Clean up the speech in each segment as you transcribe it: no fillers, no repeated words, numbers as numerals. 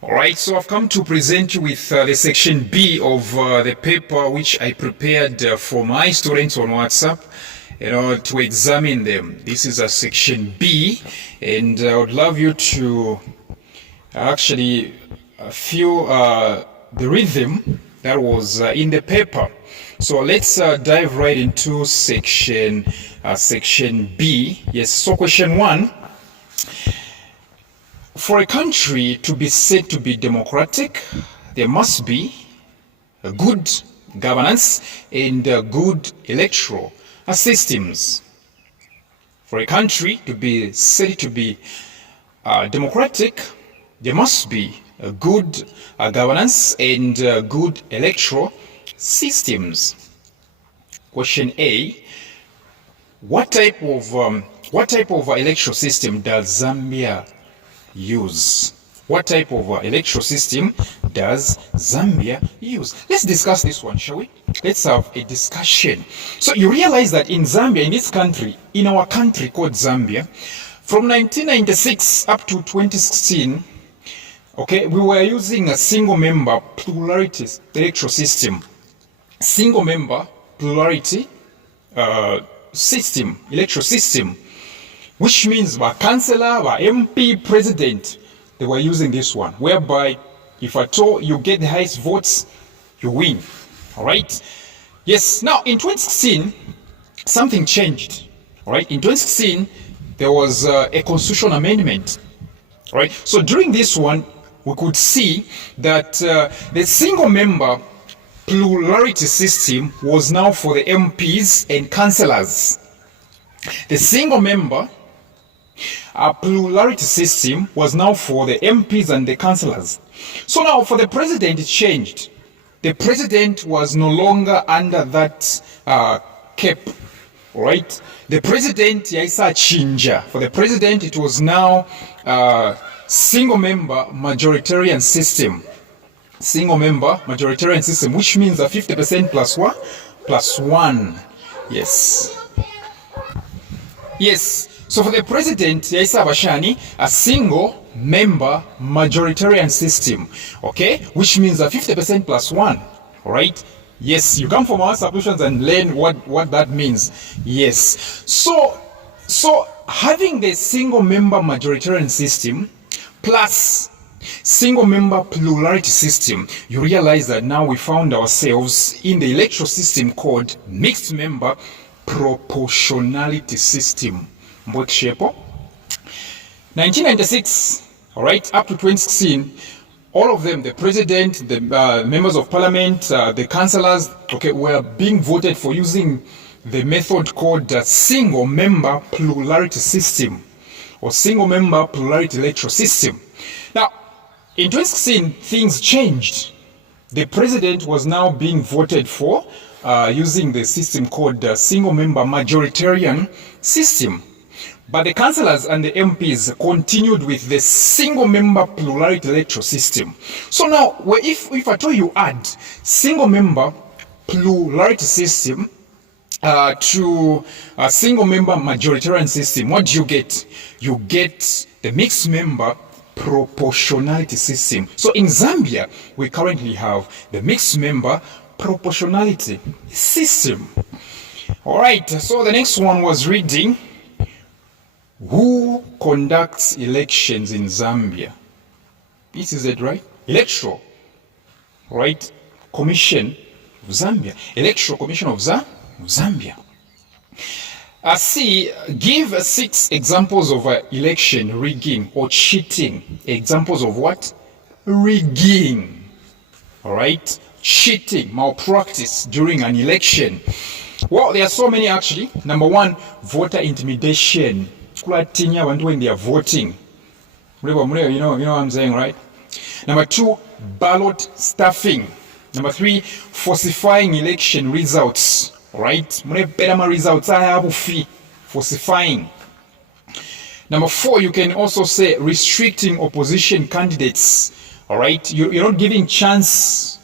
Alright, so I've come to present you with the section B of the paper which I prepared for my students on WhatsApp, to examine them. This is a section B, and I would love you to actually feel the rhythm that was in the paper. So let's dive right into section B. Yes, so question 1. For a country to be said to be democratic, there must be a good governance and good electoral systems. For a country to be said to be democratic, there must be a good governance and good electoral systems. Question A: What type of electoral system does Zambia use? What type of electoral system does Zambia use? Let's discuss this one, shall we? Let's have a discussion. So you realize that in Zambia, in our country called Zambia, from 1996 up to 2016, okay, we were using a single-member plurality electoral system. Single-member plurality electoral system, which means by councillor, by MP, president, they were using this one, whereby if at all you get the highest votes, you win. All right? Yes, now in 2016, something changed. All right? In 2016, there was a constitutional amendment. All right? So during this one, we could see that the single-member plurality system was now for the MPs and councillors. The single-member plurality system was now for the MPs and the councillors. So now for the president, it changed. The president was no longer under that cap, right? The president, yaisa chinja. For the president, it was now single-member majoritarian system. Single-member majoritarian system, which means a 50% plus what? Plus 1. Yes. Yes. So for the president, yaisa bashani, a single-member majoritarian system, okay, which means a 50% plus 1, all right? Yes, you come from our solutions and learn what that means. Yes. So having the single-member majoritarian system plus single-member plurality system, you realize that now we found ourselves in the electoral system called mixed-member proportionality system. 1996, all right, up to 2016, all of them, the president, the members of parliament, the councillors, okay, were being voted for using the method called single-member plurality system or single-member plurality electoral system. Now, in 2016, things changed. The president was now being voted for using the system called single-member majoritarian system. But the councillors and the MPs continued with the single-member plurality electoral system. So now, if at all you add single-member plurality system to a single-member majoritarian system, what do you get? You get the mixed-member proportionality system. So in Zambia, we currently have the mixed-member proportionality system. All right, so the next one was reading, who conducts elections in Zambia? This is it, right? Electoral, right? Commission of Zambia. Electoral Commission of Zambia. C, give 6 examples of election rigging or cheating. Examples of what? Rigging. All right? Cheating, malpractice during an election. Well, there are so many actually. Number 1, voter intimidation. When they are voting. You know what I'm saying, right? Number 2, ballot stuffing. Number 3, falsifying election results. Right? Results falsifying. Number 4, you can also say restricting opposition candidates. All right? You're not giving chance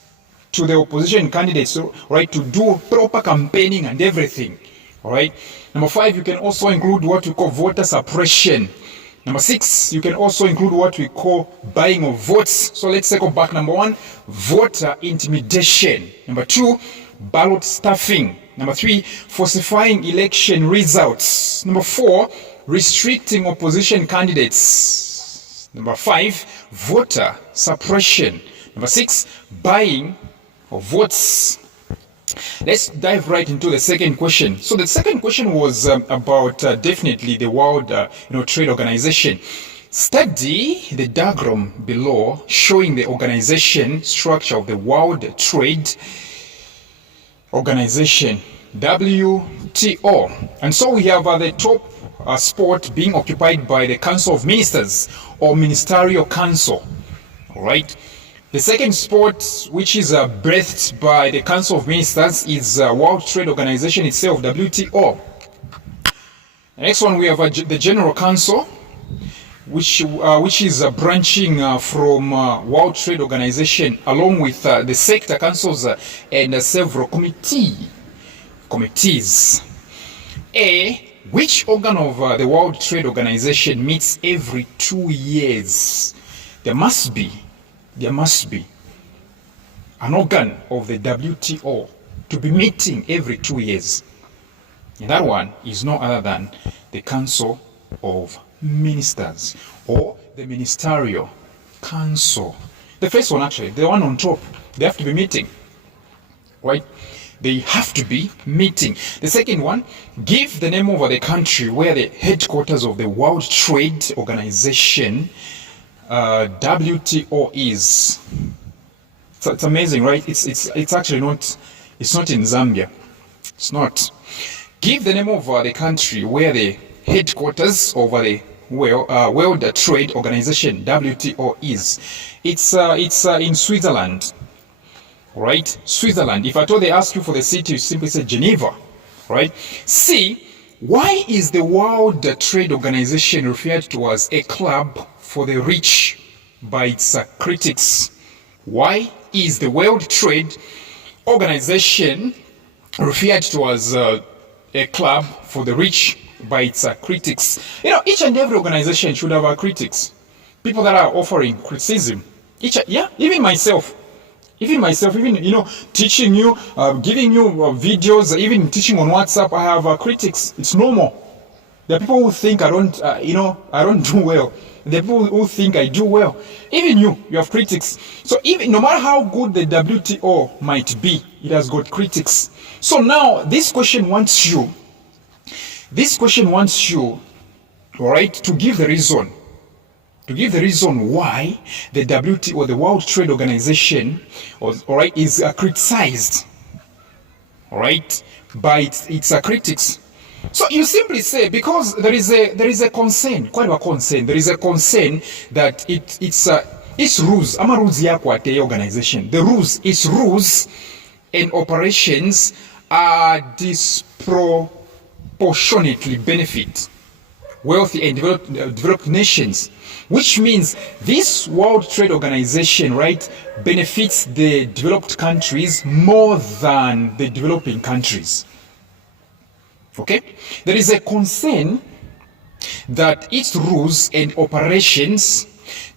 to the opposition candidates, right, to do proper campaigning and everything. All right? Number 5, you can also include what we call voter suppression. Number 6, you can also include what we call buying of votes. So let's circle back. Number 1, voter intimidation. Number 2, ballot stuffing. Number 3, falsifying election results. Number 4, restricting opposition candidates. Number 5, voter suppression. Number 6, buying of votes. Let's dive right into the second question. So the second question was about definitely the World Trade Organization. Study the diagram below showing the organization structure of the World Trade Organization, WTO. And so we have the top spot being occupied by the Council of Ministers or Ministerial Council. All right. The second spot, which is breathed by the Council of Ministers, is World Trade Organization itself, WTO. The next one, we have the General Council, which is branching from World Trade Organization, along with the sector councils and several committees. Which organ of the World Trade Organization meets every 2 years? There must be an organ of the WTO to be meeting every 2 years. And that one is no other than the Council of Ministers or the Ministerial Council. The first one, actually, the one on top, they have to be meeting, right? They have to be meeting. The second one, give the name of the country where the headquarters of the World Trade Organization WTO is. So it's amazing, right? It's actually not. It's not in Zambia. It's not. Give the name of the country where the headquarters of the World Trade Organization WTO is. It's in Switzerland, right? Switzerland. If at all they ask you for the city, you simply say Geneva, right? C. Why is the World Trade Organization referred to as a club for the rich by its critics? Why is the World Trade Organization referred to as a club for the rich by its critics? Each and every organization should have critics, people that are offering criticism. Even myself, teaching you, giving you videos, even teaching on WhatsApp, I have critics. It's normal. There are people who think I don't do well. The people who think I do well. Even you have critics. So even no matter how good the WTO might be, it has got critics. So now this question wants you, all right, to give the reason why the WTO, the World Trade Organization, all right, is criticized, all right, by its critics. So you simply say, because there is a concern, quite a concern. There is a concern that its rules, rules yakwate organization. The rules and operations are disproportionately benefit wealthy and developed nations, which means this World Trade Organization, right, benefits the developed countries more than the developing countries. Okay? There is a concern that its rules and operations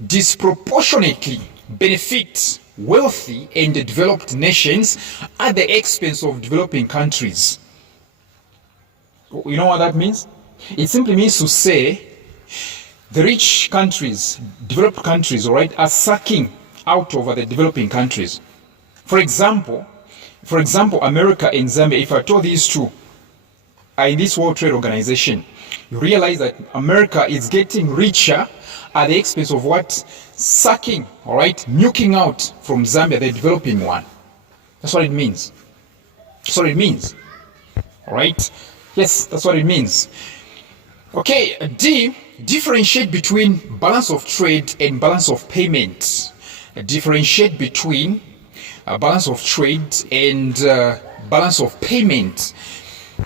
disproportionately benefit wealthy and developed nations at the expense of developing countries. You know what that means? It simply means to say the rich countries, developed countries, all right, are sucking out of the developing countries. For example, America and Zambia, if I told these two are in this World Trade Organization, you realize that America is getting richer at the expense of what? Sucking, all right, nuking out from Zambia, the developing one. That's what it means. That's what it means. All right? Yes, that's what it means. Okay, D, differentiate between balance of trade and balance of payment. Differentiate between balance of trade and balance of payment.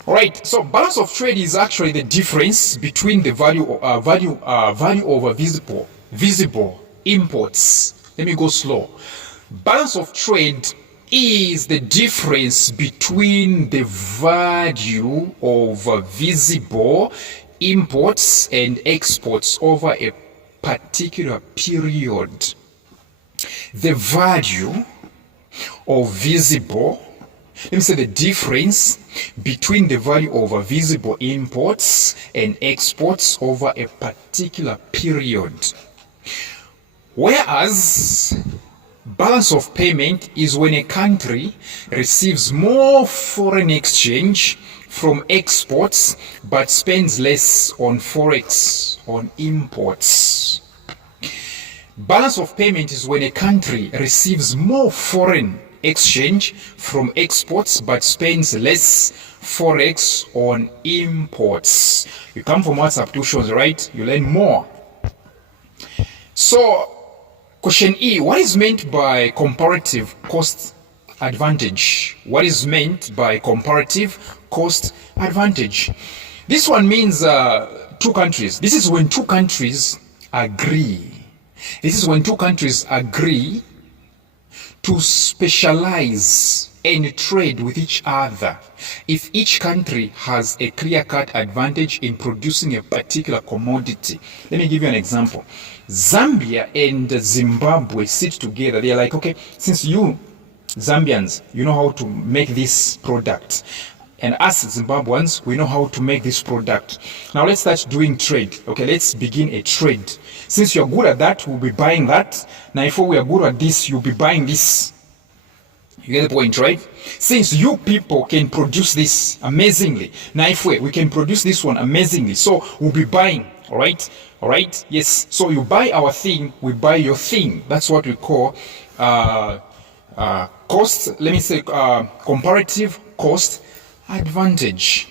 All right, so balance of trade is actually the difference between the value over visible imports. Let me go slow. Balance of trade is the difference between the value of visible imports and exports over a particular period. The value of visible, let me say the difference between the value of visible imports and exports over a particular period. Whereas balance of payment is when a country receives more foreign exchange from exports but spends less on forex, on imports. Balance of payment is when a country receives more foreign exchange from exports but spends less forex on imports. You come from what substitutions, right? You learn more. So, question E, what is meant by comparative cost advantage? What is meant by comparative cost advantage? This one means two countries. This is when two countries agree. This is when two countries agree to specialize and trade with each other if each country has a clear-cut advantage in producing a particular commodity. Let me give you an example. Zambia and Zimbabwe sit together. They're like, okay, since you Zambians, you know how to make this product, and us Zimbabweans, we know how to make this product. Now let's start doing trade. Okay, let's begin a trade. Since you're good at that, we'll be buying that. Now if we are good at this, you'll be buying this. You get the point, right? Since you people can produce this amazingly, now if we can produce this one amazingly, so we'll be buying, all right? All right? Yes. So you buy our thing, we buy your thing. That's what we call cost, let me say comparative cost advantage.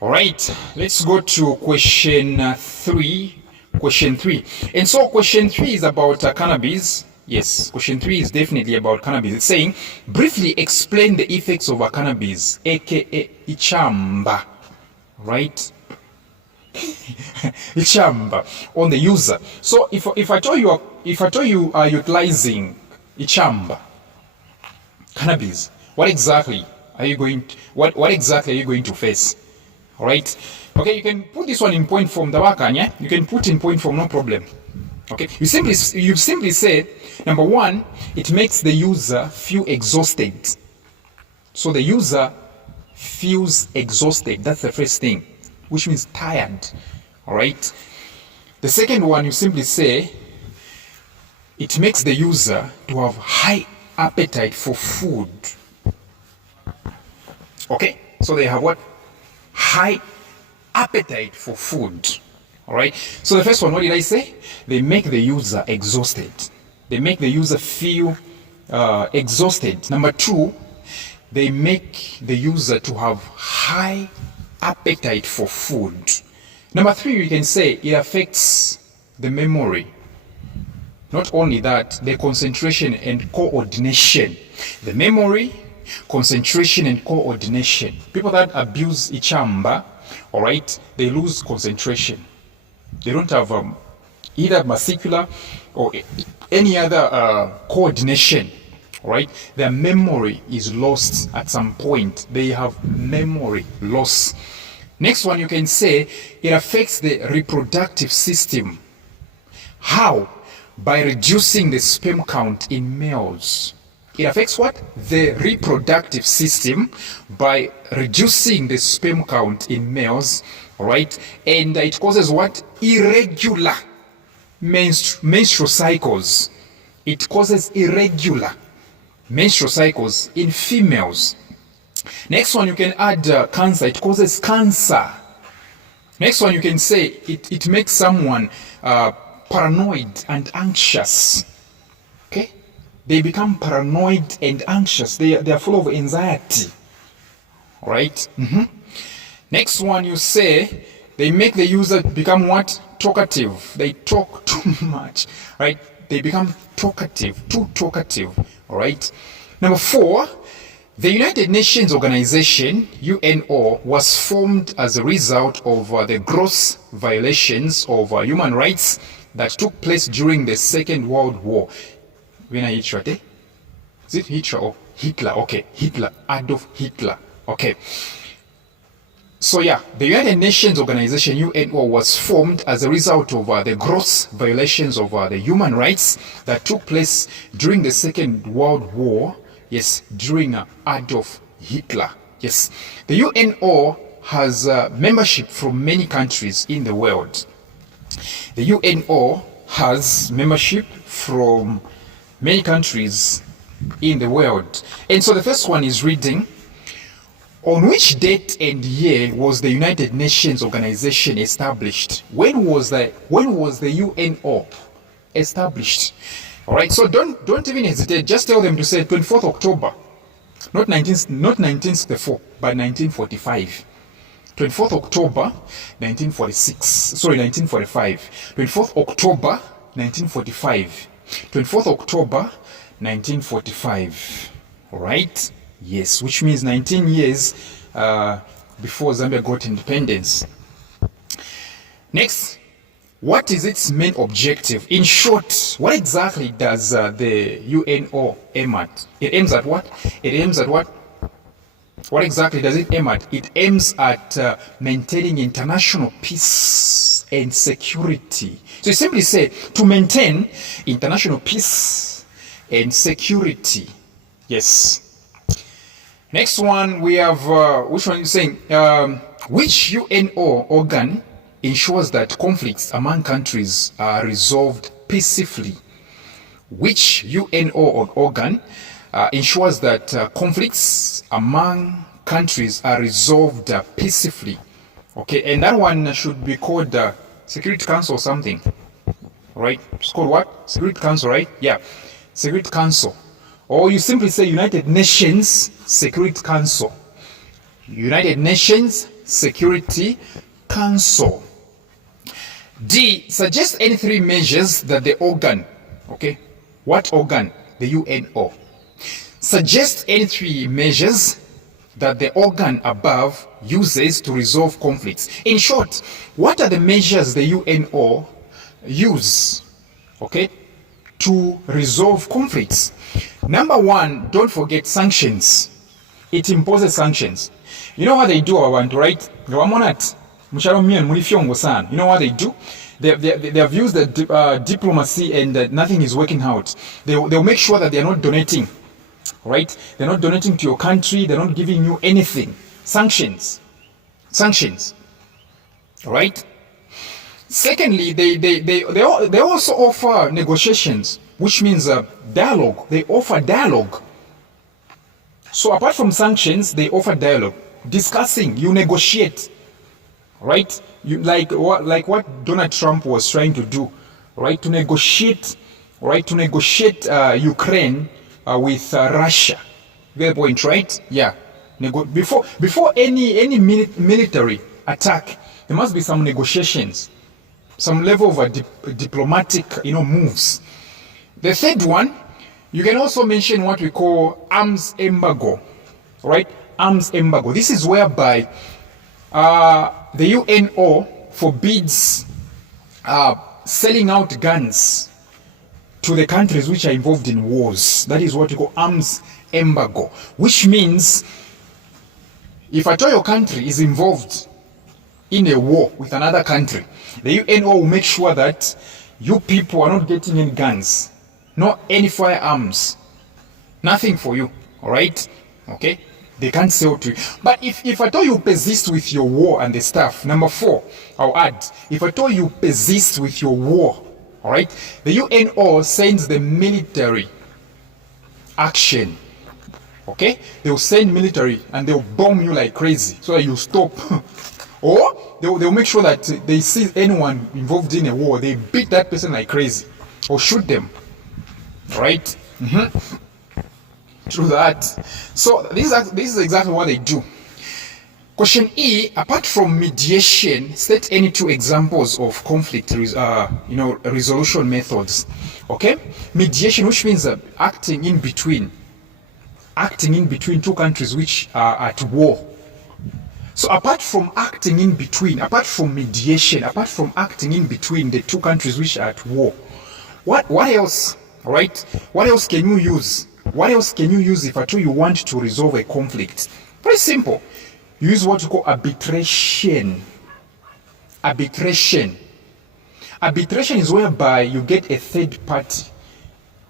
All right, let's go to question 3. Question 3. And so question 3 is about cannabis. Yes, question 3 is definitely about cannabis. It's saying, briefly explain the effects of cannabis, aka ichamba, right? Ichamba on the user. So if I told you are utilizing ichamba, cannabis, what exactly are you going to face? All right. Okay, you can put this one in point form, yeah? You can put in point form, no problem. Okay, you simply say, number one, it makes the user feel exhausted. So the user feels exhausted. That's the first thing, which means tired. All right. The second one, you simply say, it makes the user to have high appetite for food. Okay, so they have what? High appetite for food. All right. So the first one, what did I say? They make the user exhausted. They make the user feel exhausted. Number two, they make the user to have high appetite for food. Number three, you can say it affects the memory. Not only that, the concentration and coordination. The memory, concentration and coordination. People that abuse ichamba, all right, they lose concentration. They don't have either muscular or any other coordination, all right? Their memory is lost at some point. They have memory loss. Next one, you can say it affects the reproductive system. How? By reducing the sperm count in males. It affects what? The reproductive system by reducing the sperm count in males, all right? And it causes what? Irregular menstrual cycles. It causes irregular menstrual cycles in females. Next one, you can add cancer. It causes cancer. Next one, you can say it makes someone paranoid and anxious. Okay? They become paranoid and anxious. They are full of anxiety. All right? Next one, you say they make the user become what? Talkative. They talk too much. Right? They become talkative, too talkative. All right? Number 4, the United Nations Organization, UNO, was formed as a result of the gross violations of human rights that took place during the Second World War. When I Hitler, is it Hitler or Hitler? Okay, Hitler, Adolf Hitler. Okay. So yeah, the United Nations Organization, UNO, was formed as a result of the gross violations of the human rights that took place during the Second World War, yes, during Adolf Hitler. Yes, the UNO has membership from many countries in the world. The UNO has membership from many countries in the world. And so the first one is reading, on which date and year was the United Nations Organization established? When was the UNO established? All right, so don't even hesitate. Just tell them to say 24th October, not 1964, but 1945. 24th October 1946. Sorry, 1945. 24th October 1945. 24th October 1945. All right. Yes, which means 19 years before Zambia got independence. Next, what is its main objective? In short, what exactly does the UNO aim at? It aims at what? It aims at what? What exactly does it aim at? It aims at maintaining international peace and security. So you simply say, to maintain international peace and security. Yes. Next one, we have, which one is saying, which UNO organ ensures that conflicts among countries are resolved peacefully? Which UNO organ ensures that conflicts among countries are resolved peacefully? Okay, and that one should be called Security Council or something, right? It's called what? Security Council, right? Yeah, Security Council. Or you simply say United Nations Security Council. United Nations Security Council. D, suggest any three measures that the organ, okay, what organ? The UNO. Suggest any three measures that the organ above uses to resolve conflicts. In short, what are the measures the UNO use, okay, to resolve conflicts? Number one, don't forget sanctions. It imposes sanctions. You know what they do, right? You know what they do? They have used the diplomacy and nothing is working out. They'll make sure that they're not donating, right? They're not donating to your country. They're not giving you anything. Sanctions. Sanctions. Right? Secondly, they also offer negotiations, which means dialogue. They offer dialogue. So apart from sanctions, they offer dialogue. Discussing, you negotiate, right? You like what Donald Trump was trying to do, right? To negotiate, right? To negotiate Ukraine with Russia. You get the point, right? Yeah. Before any military attack, there must be some negotiations, some level of diplomatic, moves. The third one, you can also mention what we call arms embargo, right? Arms embargo. This is whereby the UNO forbids selling out guns to the countries which are involved in wars. That is what we call arms embargo, which means if at all your country is involved in a war with another country, the UNO will make sure that you people are not getting any guns, not any firearms, nothing for you, all right? Okay? They can't sell to you. But if at all you persist with your war and the stuff, number 4, I'll add, if at all you persist with your war, all right, the UNO sends the military action, okay? They'll send military and they'll bomb you like crazy so that you stop. Or they'll make sure that they see anyone involved in a war, they beat that person like crazy or shoot them, right? Through that. So this is exactly what they do. Question E, apart from mediation, state any 2 examples of conflict resolution methods. Okay? Mediation, which means acting in between 2 countries which are at war. So apart from acting in between, apart from mediation, apart from acting in between the 2 countries which are at war, what else, right? What else can you use? What else can you use if at all you want to resolve a conflict? Very simple. You use what you call arbitration. Arbitration. Arbitration is whereby you get a third party,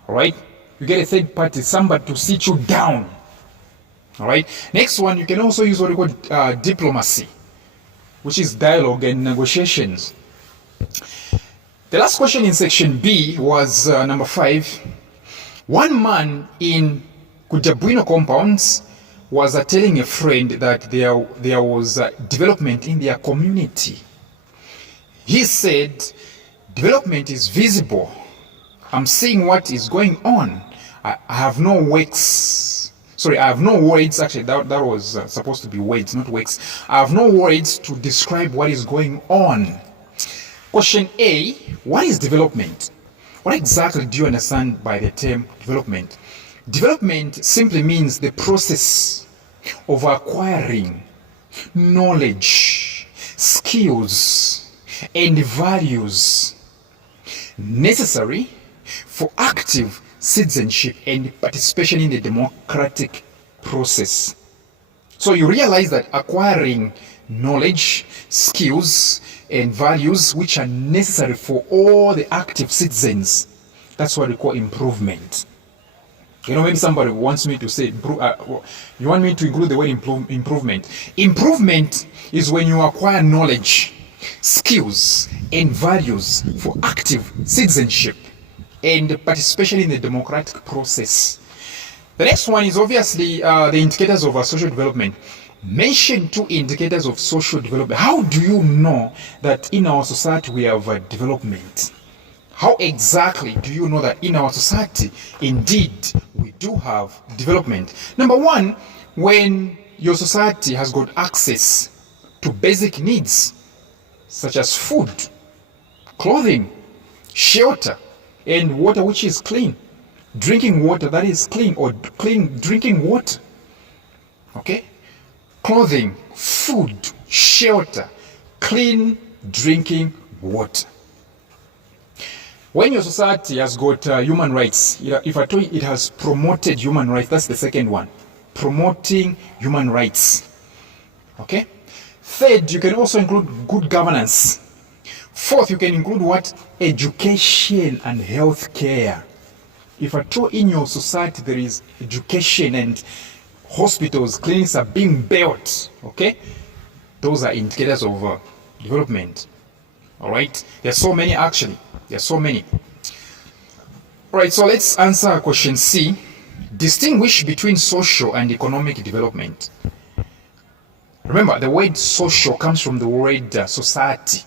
all right? You get a third party, somebody to sit you down, all right? Next one, you can also use what you call diplomacy, which is dialogue and negotiations. The last question in section B was number 5. One man in Kujabuino compounds was telling a friend that there was development in their community. He said, development is visible. I'm seeing what is going on. I have no words. Sorry, I have no words. Actually, that was supposed to be words, not words. I have no words to describe what is going on. Question A, what is development? What exactly do you understand by the term development? Development simply means the process of acquiring knowledge, skills, and values necessary for active citizenship and participation in the democratic process. So you realize that acquiring knowledge, skills, and values which are necessary for all the active citizens, that's what we call improvement. You know, maybe somebody wants me to say, you want me to include the word improvement. Improvement is when you acquire knowledge, skills, and values for active citizenship and participation in the democratic process. The next one is obviously the indicators of social development. Mention 2 indicators of social development. How do you know that in our society we have development? How exactly do you know that in our society, indeed, we do have development? Number 1, when your society has got access to basic needs, such as food, clothing, shelter, and water which is clean. Drinking water that is clean, or clean drinking water. Okay? Clothing, food, shelter, clean drinking water. When your society has got human rights, if I told you it has promoted human rights, that's the second one. Promoting human rights. Okay? Third, you can also include good governance. Fourth, you can include what? Education and health care. If at all in your society there is education and hospitals, clinics are being built, okay? Those are indicators of development. All right? There are so many actually. There are so many. All right, so let's answer question C. Distinguish between social and economic development. Remember, the word social comes from the word society.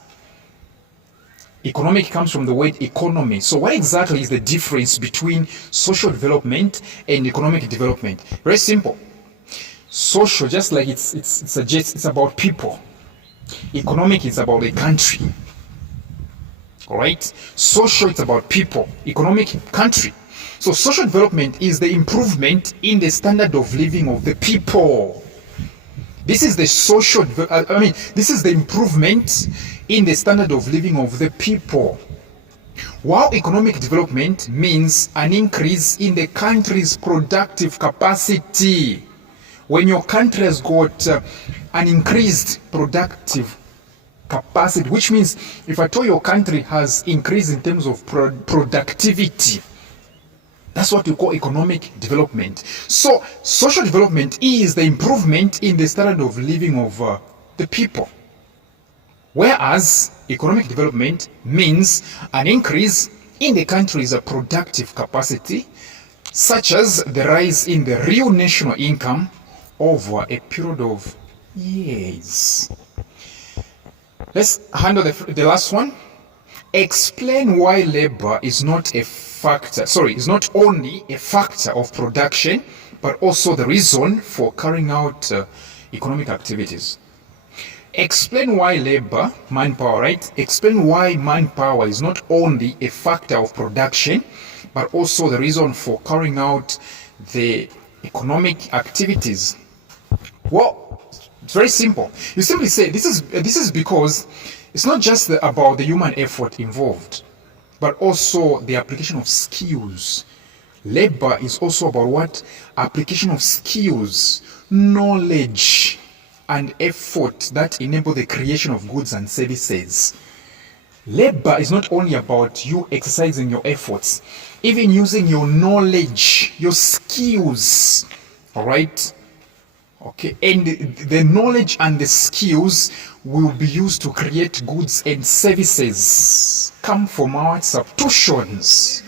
Economic comes from the word economy. So what exactly is the difference between social development and economic development? Very simple. Social, just like it suggests, it's about people. Economic is about a country. All right? Social, it's about people. Economic, country. So social development is the improvement in the standard of living of the people. This is the social, this is the improvement in the standard of living of the people. While economic development means an increase in the country's productive capacity. When your country has got an increased productive capacity, which means if at all your country has increased in terms of productivity, that's what we call economic development. So social development is the improvement in the standard of living of the people. Whereas economic development means an increase in the country's productive capacity, such as the rise in the real national income over a period of years. Let's handle the last one. Explain why labor is not a factor, is not only a factor of production, but also the reason for carrying out economic activities. Explain why labor, manpower, right? Explain why manpower is not only a factor of production, but also the reason for carrying out the economic activities. Well, it's very simple. You simply say this is because it's not just about the human effort involved, but also the application of skills. Labor is also about what? Application of skills, knowledge, and effort that enable the creation of goods and services. Labor is not only about you exercising your efforts, even using your knowledge, your skills, all right? Okay, and the knowledge and the skills will be used to create goods and services come from our substitutions.